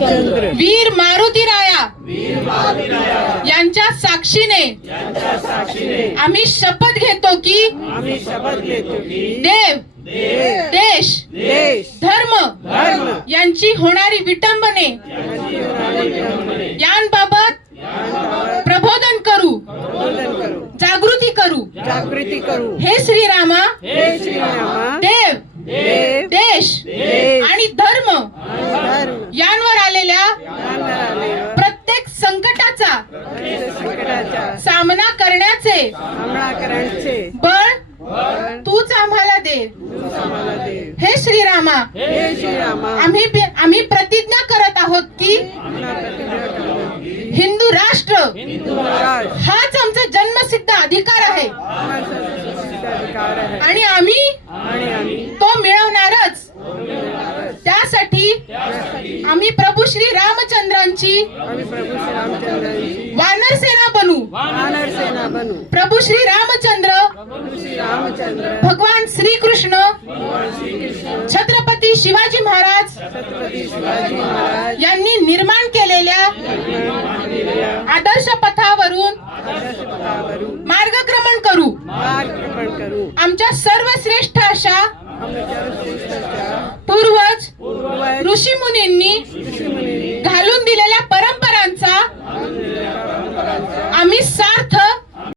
रामचंद्र वीर मारुती राया यांच्या साक्षीने आम्ही शपथ घेतो की देव देश धर्म यांची होणारी विटंबने यांबाबत प्रबोधन करू, जागृती करू. हे श्रीरामा देव देश आणि धर्म यांवर आलेल्या प्रत्येक संकटाचा सामना करण्याचे बळ तूच आम्हाला दे. हे श्रीरामा आम्ही प्रतिज्ञा करत आहोत की हिंदू राष्ट्र हाच आमचा जन्मसिद्ध अधिकार आहे आणि आम्ही तो मिळवणारच. त्यासाठी आम्ही प्रभू श्री रामचंद्रांची वानर सेना बनू. प्रभू श्री रामचंद्र भगवान श्री कृष्ण छत्रपती शिवाजी महाराज यांनी निर्माण केलेल्या आदर्श पथावरून मार्गक्रमण करू. आमच्या सर्वश्रेष्ठ अशा पूर्वज ऋषी मुनींनी